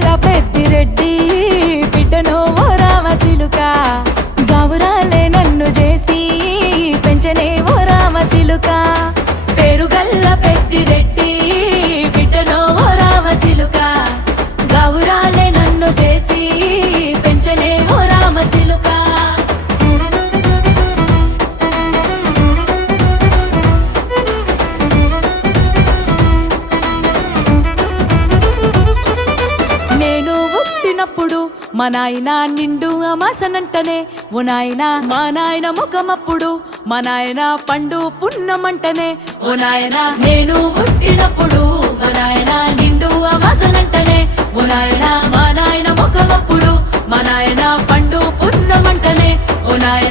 పేరుగల్ల పెద్దిరెడ్డి బిడ్డనో ఓ రామసిలుక గౌరాలే నన్ను చేసి పెంచనే ఓ రామసిలుక పేరుగల్ల పెద్దిరెడ్డి బిడ్డనో ఓ రామసిలుక గౌరాలే నన్ను చేసి పెంచనే ఓ రామసిలుక మా నాయన నిండు అమాసనంటనే ఓ నాయన మా నాయన ముఖమప్పుడు మా నాయన పండు పున్నమంటనే ఓ నాయన నేను పుట్టినప్పుడు మా నాయన నిండు అమాసనంటనే ఓ నాయన మా నాయన ముఖమప్పుడు మా నాయన పండు పున్నమంటనే ఓ నాయన